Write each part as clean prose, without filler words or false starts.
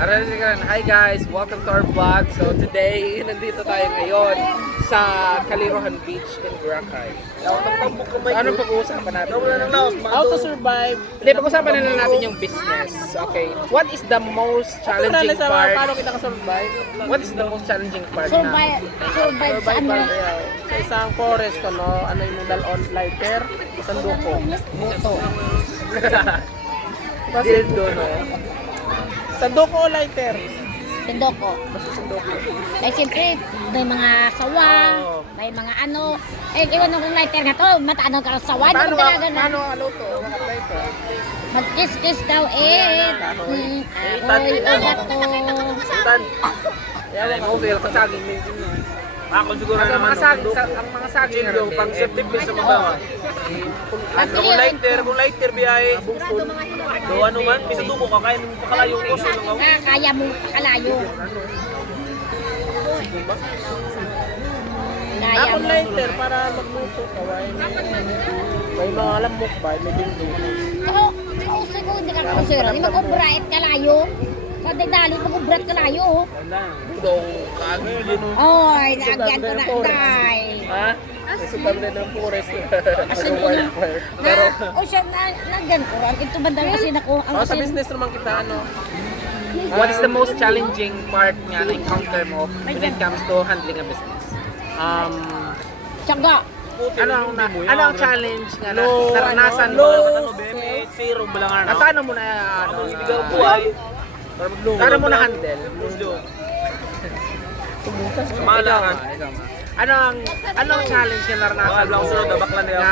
Hi guys, welcome to our vlog. So today, nandito tayo ngayon sa Calirohan Beach in Boracay. Anong pag-uusapan natin? How to survive. Hindi, pag-uusapan na lang natin yung business. Okay. What is the most challenging part? Paano kita ka-survive? What is the most challenging part Survive sa ano? Sa isang forest, ano yung dalon lighter, sanduko. Buto. Dildo, no? Sanduko o lighter? Sindoko. Basta sanduko. Eh siyempre, may mga sawa, may mga ano. Eh, iwan ng lighter na to, mataano ka ng sawa. Paano Hindi ko talaga na. ano to? Mga lighter. Mag-kiss-kiss daw eh. Kahoy, gato. Tan. Yan, ang mga sa saging. Ako siguro Ang naman mga saging, ang mga saging yung pang safety pin sa mabawa. Kung lighter biyahe, do ano man, bisa tubo ka kaya nung pakalayo ko sa nung Kaya mo kalayo. Kaya Ako mo. lighter para magluto ka. May mga lamok ba? May dingding. Kausay ko, hindi ka kausay. Hindi mag-ubrait kalayo. Sa dali, mag-ubrat kalayo. Dong kagi din. Oy, naagyan ko na day. Ha? Sudan din ng forest. Asan ko na? Pero O siya, nagyan ko. Ito bandang kasi nako. Ang Sa asin. business naman kita what is the most challenging part nga na encounter mo when it comes to handling a business? Tsaga. Ano ang challenge nga na naranasan mo? ano be, zero ba lang ano? Paano mo na Ano ibigaw buhay? Para magluto. paano mo na handle? Malangan. Ano ang challenge na naranasan mo na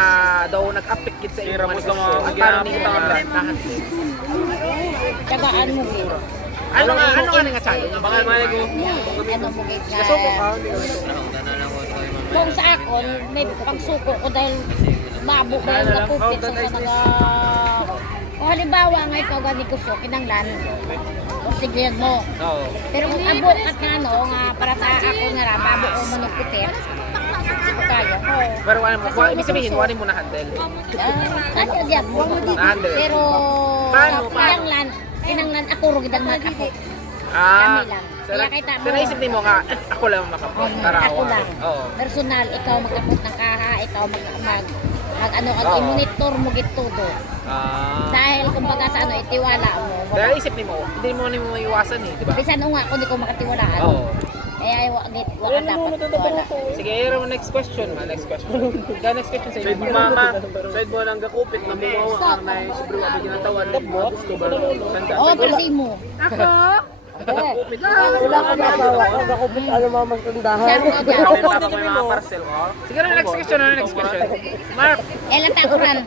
daw nag-affect sa Hirap iyong mo sa mga negosyo? At paano ginamit ninyo na na-handle? Tsagaan mo gid. Ano nga challenge? Baka mali ko. Ano mo gid nga. Kasuko ka, hindi ka gusto. Kung sa akon, may pagsuko ko dahil mabo dahil nakupit sa mga... Kung halimbawa nga ikaw gani gusto, kinanglan, o sige mo. Oo. Pero kung abot at nga ano, nga para sa ako nga ra, mabo o manupipit, hindi ko kaya. Pero ibig sabihin, wala mo na-handle. Ano diyan mo? Na-handle. Pero Paano? kinanglan ako rugdan man ako. Ah, Kami lang. Kaya kita mo. so naisip din mo nga, ako lang makapot. Ako lang. Oo. Personal, ikaw magkapot ng kaha, ikaw i-monitor mo gid todo. Dahil kumbaga sa ano, itiwala mo. Dahil isip ni mo, hindi mo maiwasan eh, di ba? Bisan nga kung di ko makatiwalaan. Oo. Kaya wala dapat tiwala. Sige, next question ma, next question. Next question sa Side inyo. mo mama, side mo lang gakupit na bumawa ang na siguro abi ginatawan mo gusto ba? Sanda. Oo, pero si mo. Wala ka na asawa. Nakupit ano mama sa tindahan. Sabi ko dyan. May papa ko yung mga parcel ko. Sige na, next question. Mark, Elan ta kuran.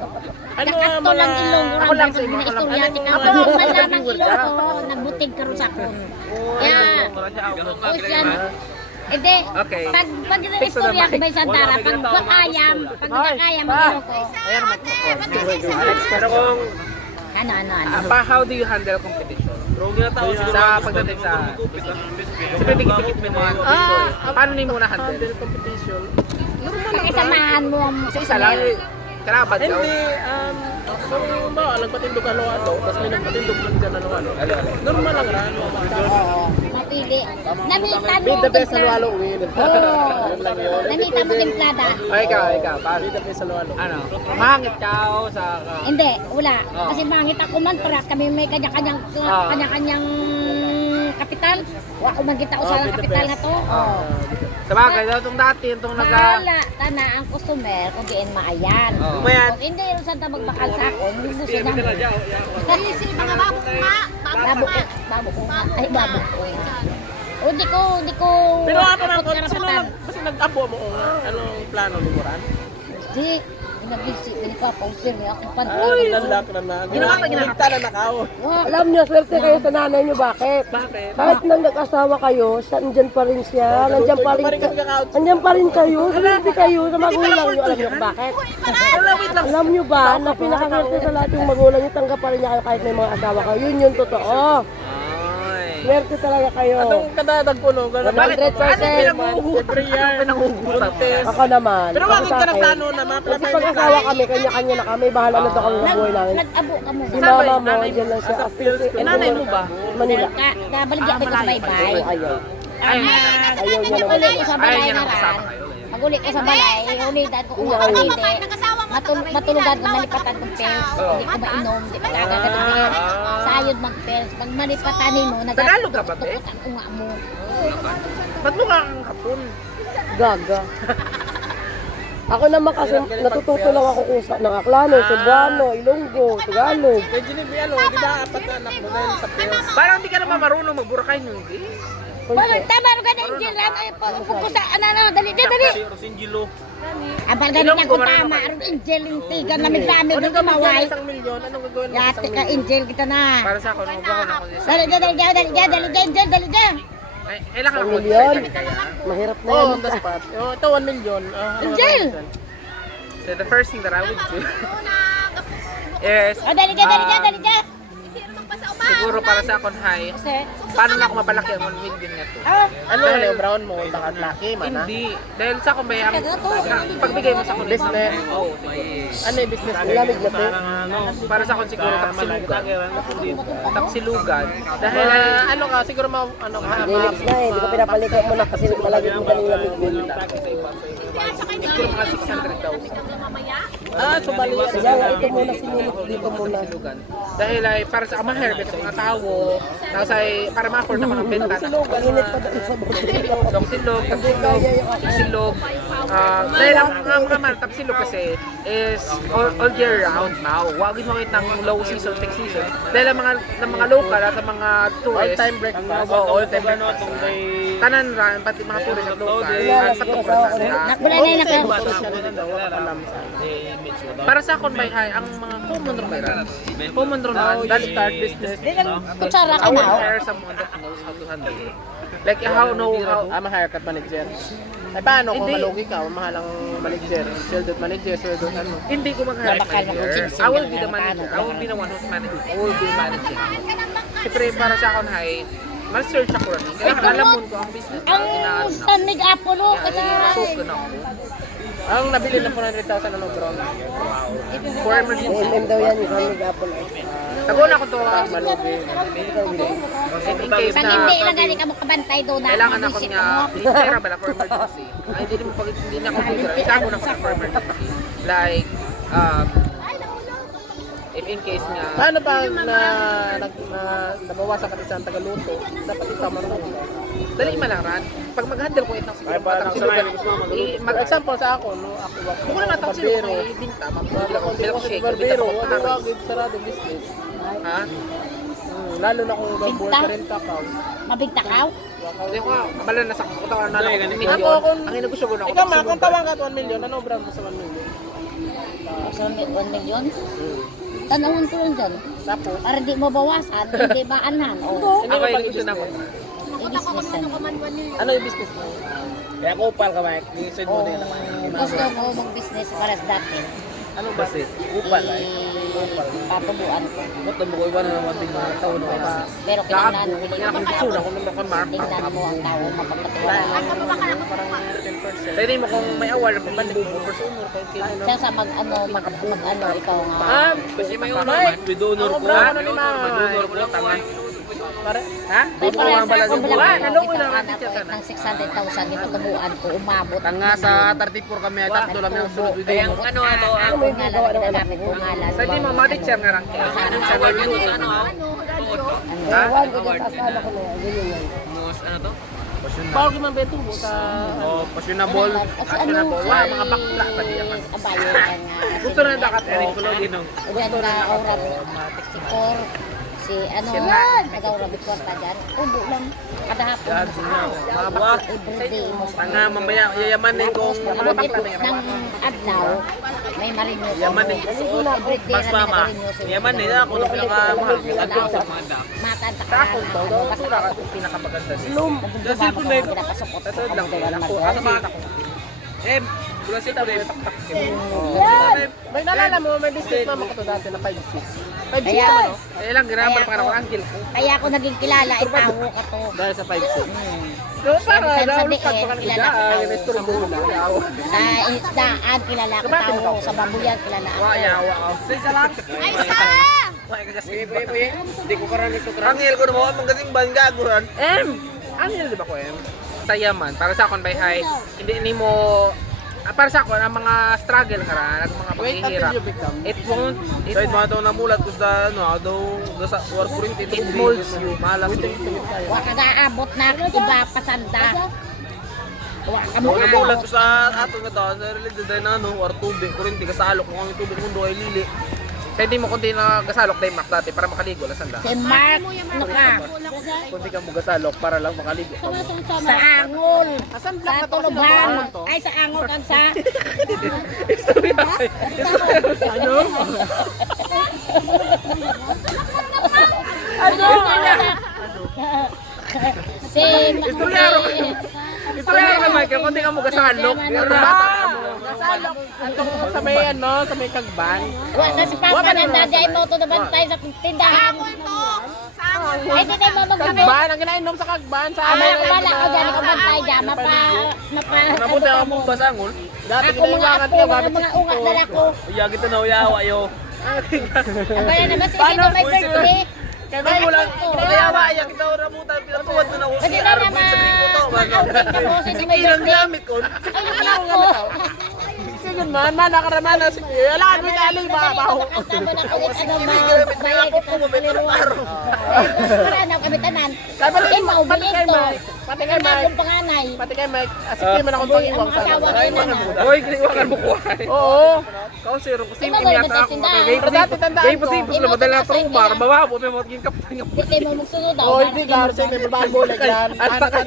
Nakato lang ilong kuran. Ako lang Sa sa inyo, mga ako lang. istoryate ka. Ako man lang ang ilong ko. Nagbutig ka rin sa akon. Kaya, o siyan. Hindi, Okay. pag istorya ko ba sa Tara, pag nakayam, ang ko. ayan mo. Pero kung Ano. How do you handle competition? bro ginataon Sa pagdating sa... Siyempre, dikit-dikit mo yung mga competition. Paano niyo muna handle? Competition. Pakisamahan mo ang Isa lang. Kalaban daw. Hindi, kung ba, nagpatindog ano-ano, tapos may nagpatindog lang dyan ano-ano. Normal lang rin. Oo, mapili. Namitan mo Be the best timpla. halo win. Oo. Yun lang yun. Namitan mo timplada. Ay, ikaw. Paano? Be the best halo. Ano? Mahangit ka o sa... Hindi, wala. Kasi mangit ako man, paras kami may kanya-kanyang kapital. Wala ko man kita ko sa kapital na to. Oo. Sa bagay, itong dati, itong Bahala tana ang customer kung diin maayan. Mayan. Kung hindi rin saan magbakal sa ako, hindi gusto na mo. Kasi mga babo ko nga. Babo ko nga. Ay, babo ko. O, di ko. Pero ako lang, abot sino karapatan. lang, basta nag-abo mo kung anong plano mo Moran? Di, nag-isip, hindi pa pausir niya ako pan. Landak na. Ginamata na nakaw. Alam niyo, swerte kayo sa nanay niyo. Bakit? Bakit? Kahit nang nag-asawa kayo, nandyan pa rin siya. Nandyan pa rin kayo. Swerte kayo sa magulang niyo. Alam niyo kung bakit? Alam niyo ba na pinakaswerte sa lahat yung magulang niyo, tanggap pa rin niya kayo kahit may mga asawa kayo. Yun yung totoo. Swerte talaga kayo. Anong kadadag po no? Ganun. 100%. Every year. Pinangugutan. Ako naman. Pero ako bakit sa ka na akin. plano na Kasi ma-apply pag-asawa kami, kanya-kanya na kami. Bahala na daw kami sa buhay namin. Nag-abo ka mo. Si mama mo, andyan lang siya. Nanay mo ba? Manila. Kabaligyan ko sa baybay. Oo, ayaw. Ayaw niya na. Ayaw niya naman. Mag-uli ko sa Ayaw balay niya na na kasama ran. kayo. Mag-uli ko sa balay. Ulitan ko kung makakite. Matulugan ko malipatan ng pels. Hindi ko mainom. Hindi ko kagagatin. Sayod mag-pels. Pag malipatanin mo, Tagalog ka ba, te? nagatutukan ko nga mo. Ba't mukha kang hapon? Gaga. Ako naman kasi natututo lang ako kung sa ng Aklano, Cebuano, Ilonggo, Tagalog. Kay Ginibri, di ba apat na anak mo dahil sa pills? Parang hindi ka naman marunong mag-Burakay nung di. Tama rin ka na, Angel. Pagko sa, dali. Si Rosingilo. Abang ganun niya ko tama. Aron, Angel, yung tigan lamig-lamig. Huwag ka maway. 1 milyon, anong gagawin mo? Yate ka, Angel, kita na. Para sa ako, nung ako na Dali, Angel, dali. Ay, kailangan ako Milyon. kaya. Mahirap na Oo, yan. on the spot. Ito 1 milyon. Angel! So the first thing that I would do is Dali. siguro para sa akon high, Kasi, paano na ako mapalaki ang 1 million na to? Ano, Leo Brown mo? Baka laki man, ha? Hindi. Dahil sa akong may pagbigay mo sa akong Business. Oo. Ano yung business mo? Lamig na to. Para sa akong siguro tapsilugan. Tapsilugan. Dahil Ano ka, siguro ano ka, Linux na eh, hindi ko pinapalitan mo na kasi malagi mo galing lamig din. siguro mga 600,000. so bali. Kaya nga ito muna sinilip dito muna. Tapsilugan. Dahil ay para sa ma-herbet sa mga tao, tapos ay para ma-afford ako ng benta. Ang init pa doon sa bukid. Tapsilog, tapsilog. Dahil ang mga man, tapsilog kasi is all year round now. Huwag mo ng low season, peak season. Dahil ang mga local at ang mga tourists, All-time breakfast. all time breakfast. Tanan ran, pati mga tourists at local, at patukra sa sila. nakbula na yung Para sa akon may ang mga common ron may ran. Common ron ran, that start business. kutsara ka I na. will hire someone that knows how to handle it. Like how Ma-haircut manager. Ay paano kung Hindi. malugi ka, mahal ang manager, sweldo ano? hindi ko mag-hire Bakal na manager. kung I will be the manager. I will be the one who's managing. I will be managing. Siyempre, para sa akon hay, ma-search ako rin. Kailangan alam mo ko ang business na Ang tinaan na. tanig Apollo, kasi Pasok ko na ako. Ang nabili ng 400,000 ano Brown? For emergency. MM daw yan, isang nag-apple. Tago na ko to. Malugi. In case pag na hindi lang gani ka mo kabantay doon na. kailangan ako mag-isip niya pera bala for emergency. Ay, hindi na ako pera. Itago na ko siya for emergency. Like, if in case nga, Paano pa nabawasan ka sa tagaluto? Dapat ikaw marunong. dali man lang ran. Pag mag-handle ko itong siguro, For example sa ako, no, ako Kung na natang sila ko may binta, mabila ko, milkshake, binta barbero, ko ano Paris. gid sarado business. Ha? Lalo na kung babuhay Binta? ka rin takaw. Mabigtakaw? Hindi ko nga, kabala na sa kutawan na lang ng Ako, milyon. kung- Ang inagusyo ko na ako. Ikaw ma, kung tawang ka at 1 million, ano brand mo sa 1 million? Sa 1 million? Tanawin ko lang dyan. Tapos, Para di mabawasan, hindi maanhan. O, Ako yung inagusyo na ako. i-businessan. ano yung business mo? Kaya kupal ka, Mike. Yung O, gusto mo mag-business para sa dati. Ano ba si? Kupal, ay. Papabuan ko. Ba't mo ko iwan na naman ting mga tao na ba? Pero kailangan Gago, kaya akong gusto na kung naman mark. tingnan mo ang tao mapagpatiwalaan. Parang 10%. Pwede mo kung may award na pabalik mo for sumur kahit kailan. Siya sa mag-ano ikaw nga. Kasi may Mike, Bidunor ako ko. bro, ano ni Mike? Bidunor ko, tanga. Pare, Ha? May Di mo parehas ang balag ako ng bilang buwan. ito, Ano ko kita lang ka ang na teacher ka na. ng 600,000 dito tumuan ko, umabot. Tanga sa 34 kami at takto lang yung sunod video. Kaya ano ito, Ako nga lang ginanapit ko nga lang. pwede mo ma-teacher nga lang kayo. Sa naluluto. Ewan ko dyan sa asala ko na yan, ganyan yan. bawag naman beto mo sa... Oh, fashionable. Kasi ano, Wala, mga bakla pa diyan. abayo yan nga. Gusto na dakat Eric Kulogi no. Yan na aura 64. Si ano, nag-aura Bicorta dyan. Ubo lang. Kada hapon. Mga bakla. Everyday mo sa Tanga, mamaya, yayamanin ko. Abot ng adlaw, may marinos. Yamanin. Everyday Mas na mama. marinos. Yamanin na ako na pinakamahal. Matan ta Sa akin ka. daw, tura ka itong pinakamaganda dito. Slum. Kasi kung may pinapasok Ito lang ko din ako. Asa mga ako? Bulas ito rin. May nalala mo, may business mama ko to dati na 5-6. Kaya, Kaya lang, ginamar pa ng angkil ko. kaya ako naging kilala, itawo ka to. Dahil sa 5'6". So, para Sa naulupat DL, pa ka ng kilala ko daan, tayo. inisturbo na. Sa isdaan, kilala ko tao. Sa babuyan, kilala ako. Yawa ka. Ay, sa! Hindi ko karami sa trans. Angel ko na mo, ang gating ba, gaguran. Angel, di ba ko, Sa yaman, para sa akon by high, hindi mo, para sa ako, ang mga struggle ka rin, ang mga Wait paghihirap, until you become. it won't, Kahit mga daw namulat ko sa, daw, sa war print, it molds you. Malas. Wa ka gaabot na iba pasanda. Wa ka mo Kung namulat ko sa ato nga daw, sa religion dahil na, war tubig, kurinti, kasalok kung kami tubig mundo ay lili. Kaya di mo kundi na gasalok day Mac dati para makaligo lang sanda. Si Mark, ano ka? Kundi ka mo gasalok para lang makaligo. Sa Angol. Asan Sa Tuluban. Ay, sa Angol kang sa... Ano? Si... Istorya ka Michael, kundi ka mo gasalok. Pero bata ka mo. Gasalok. Sa may sa may kagban. Wa na si Papa na dagay mo to naman tayo sa tindahan. Ay, di tayo mamagsabi. Kagban, ang ginainom sa kagban. Sa amin. Wala ko dyan, ikaw bantay dyan. Napunta ang mong basangol. Dati Ako mga ginaiwangan apo, kayo gamit mga unga dala ko. Uyagi ito na, uyawa yo. Ang kaya naman si Sino may birthday. Kaya Ay, mo lang. Uyawa, ayak kita rabutan, pinatuwad mo na ko Kasi si na Arbit naman, sa gripo to. mag-outing ka po, Sino may Ilang birthday. gamit ko. Ay, yung anak ko. Sige man, mana ka naman na sige. Wala ka may kaalay ba? Baho. Nakanta mo na ulit, ano ba? Bayay kita ng kaliro. Para na kami tanan. Sabi lang, Eh, maubili pati kay ito. Mike. Pati kay Ang Mike. akong panganay. Pati kay Mike. Asipin man akong pag-iwang Ang sa asawa ko na. Hoy, kiniwakan mo ko ay. Oo. Kau zero kasi Di ba, imiyata may ako. tindahan? Gay Pero dati tandaan Gay ko. posible na madala na trauma. Mababo, may mga ginkaptan nga. Di kayo mo magsunod daw. Oh, hindi ka. Kasi may bago lang yan. Hasta ka.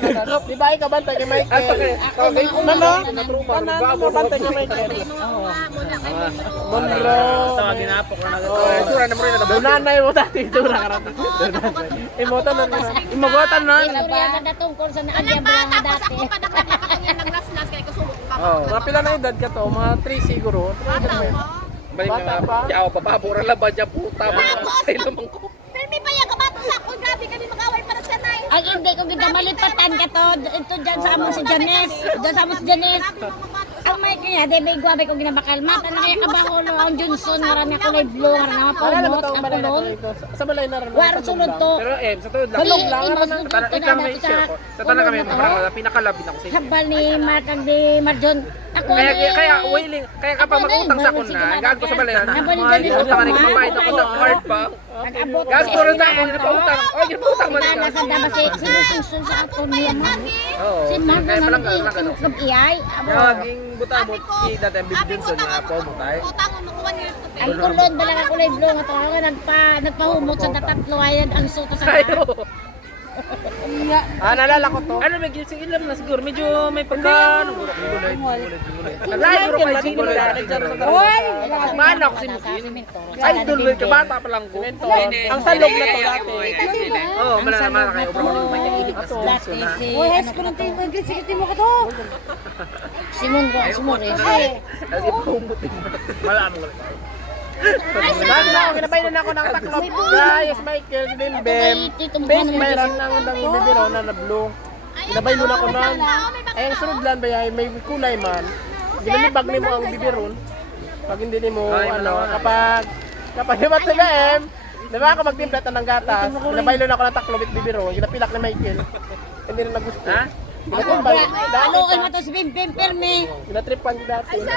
Di ba ikaw bantay kay Mike? Hasta ka. Ako mga Ano? una. Tanan mo bantay kay Mike? Monro. Basta ginapok na Oh, itsura na mo rin na Dunanay mo dati. Itsura ka natin. Imotan na. Imagwatan na. Istorya ka na tungkol sa naagyabla nga dati. Mga pila na edad ka to? Mga 3 siguro. Balik Bata na pa. yaw papabura la ba dyan puta. Ay naman ko. Filmi pa yan, kabato sa ako. Grabe kami mag-away para sa nay. Ay, hindi ko kita malipatan ka to. Ito dyan sa amo si Janice. Dyan sa amo si Janice. Ang may kanya, di may guwabe ko ginabakalmat. Ano kaya kabaholo? Ang Johnson, marami ako live blue, marami ako Wala lang pumot, ito. ang Balay na kulon. ito. Sa balay na rin. Waro sunod to. Pero sa tuod lang. Halog lang. Ito lang may share ko. Sa tanang kami pinakalabin ako sa inyo. Habal ni Mark ang di Marjon. Ako Kaya willing, kaya kapag mag-utang sa akon na, gaan ko sa balayan, mga utang na nagpabayad ako sa card pa. Nag-abot. Gas ko rin sa akon, ginapautang. Oh, ginapautang man Kita na sa dama si sinusunsun sa ako niya mo. Oo. Si Mark Kaya na palang nang iyay. Naging buta mo, kita tayo Bill Johnson nga po mo tayo. Utang mo, makuha niyo yung tubig. Ang kulon ba lang ako live blue nga to. Ako nagpahumot sa tatlo ay nag-anso to sa Ayo. Nalala ko to. Ano, may gilsing ilam na siguro. Medyo may pagka... Nag-live ko pa yung Hoy! Mana ako si Mukin. Idol mo ka, bata pa lang ko. Ang salog na to dati. Oo, mana kayo. Dati si... ano ko na to? Simon ko, sumures. Kasi pumutin mo. Malaman ko. Bago na ako, ginabay na ako ng taklob. Guys, Michael, si Bilbem. Face mayroon ng bibiro na blue. Ginabay mo na ako ng... Ay, ang sunod lang ba yan, may kulay man. Ginalibag ni mo ang bibiron. Pag hindi ni mo, kapag diba sila di ba ako magtimplet ng gatas, ginabay na ako ng taklob at bibiro, ginapilak ni Michael. Hindi na nagusto. Ano mo to si Bim Perme? Ginatripan ko dati. Sa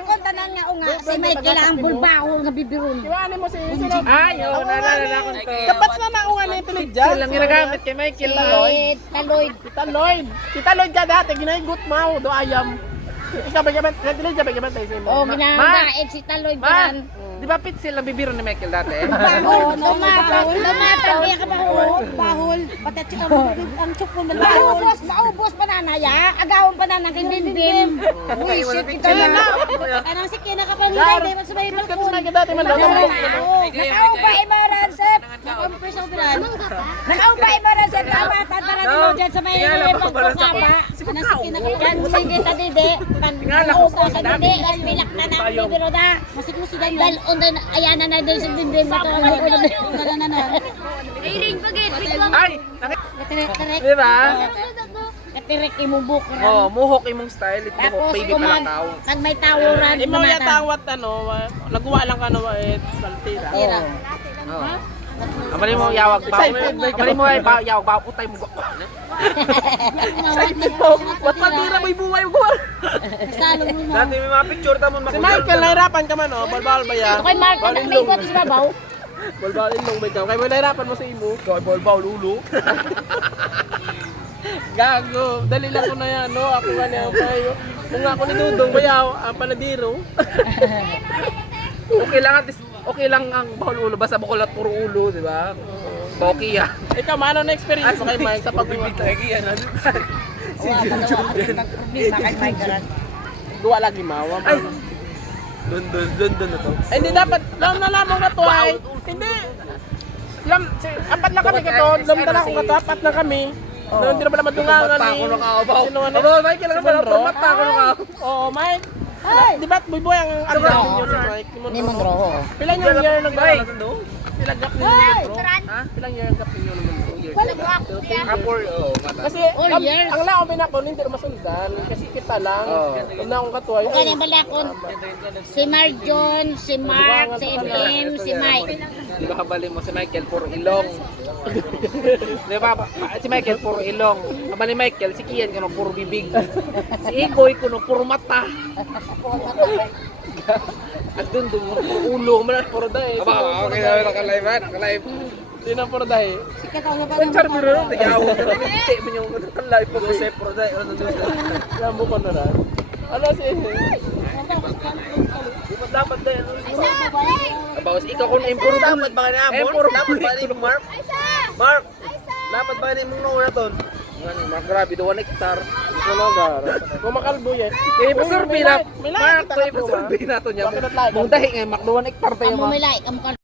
akon tanan nga unga si Michael ang bulbahol nga bibirun. Iwanin mo si sino? Ayaw, nalala ko to. Kapats na naunga na intelligence. Silang ginagamit kay Michael. Taloy. Kita Lloyd ka dati, ginahigot mo, do ayam. Ikaw ba gaban? Intelligence ba gaban tayo sa'yo? O ginagaig si Taloy Man, kan. di ba pitsil ang bibiro ni Michael dati? Bahol, lumatag di ka bahol. Bahol. Pati ang chukon na Naubos pananaya, agawon pananang kay Bim Bim. Uy, shit kita na. Anong sige na kapalilay, di ba sabay Kasi may dati man daw. Nakaupa imaran sep. Pampers ako bilan. Nakaupay mo na sa drama, tataranin mo dyan sa may pagkukaba. Yan, sige tadidi. Pag naupo sa didi, as pilak na na ang bibiro na. Masikusigan yan. Dahil undan, ayan na doon sa bibiro ba ito. Iring bagay. Ay! Katirek-tirek. Di ba? Katirek imong buko. Oh, muhok imong style. Ito Tapos baby kung palakaw. pag may tawuran, Imo ya gumata. tawat ano, nagawa lang ka no saltira. Tira. Oh. Amali mo yawag ba? Amali mo ay yawag ba? Putay mo. Wat matira may buhay mo. Salong mo na. Dati may mga picture tamon Si Michael nahirapan ka man oh, balbal ba ya? Okay, Mark, may ikot sa babaw. Balbal ilong ba ikaw? Kaya mo nahirapan mo sa imo. Kay balbaw lulo. Gago, dali lang ko na yan, no? Ako nga niya payo. Kung ako ni Dudong bayaw, ang panadiro. Okay lang ang bahol ulo basta bukol at puro ulo, di ba? Okay ah. Ikaw, ano na experience mo kay Mike sa pagbibigay? Problema kay Mike Garan. Duwa lagi mawa. Ay! Doon na to. Eh, hindi dapat, lam na lamang ka to ay. Hindi. Apat na kami ka to, lam na lang ka to, apat na kami. No, hindi naman madungangan Mata ni. ko nung abaw. Sino ano? Aba, Mike, kailangan Si Monroe? mo mata ko nung abaw. Oo, Mike. Di ba't buy ang ano ninyo si Mike? Ni Monroe. Pilang yung year nag Mike. Pilang gap ninyo ni Monroe? Pilang year gap ninyo ni Monroe? Apor, oh, mata. Kasi All years. ang laom ako hindi na masundan kasi kita lang. Kung na akong katuway. Kaya yung balakon, si Marjon, si Mark, si Em, si Mike. Di ba kabali mo si Michael puro ilong? Di ba? Si Michael puro ilong. Kabali Michael, si Kian kuno puro bibig. Si Ikoy kuno puro mata. At dun puro ulo man puro dai. Aba, okay na naka-live ha, naka-live. Sino por dahil? Ang charmi ron, tigaw. Hindi mo yung naka-live po kasi Pero dahil ano doon. Lambo ko na rin. Ano si Dapat dahil ano. Bawas ikaw kun impuro Dapat ba na mo? Dapat ba ni Mark? Mark. Dapat ba ni mong na ton? Mga grabe, 2 hektar. Kologar. Kung makalbo yan. Kaya ipasurvey na. May Mark, kita kaya ka po, ipasurvey na to niya. Bakit at lahat? Kung dahil nga, 2 hektar tayo Amo mga. may like, amo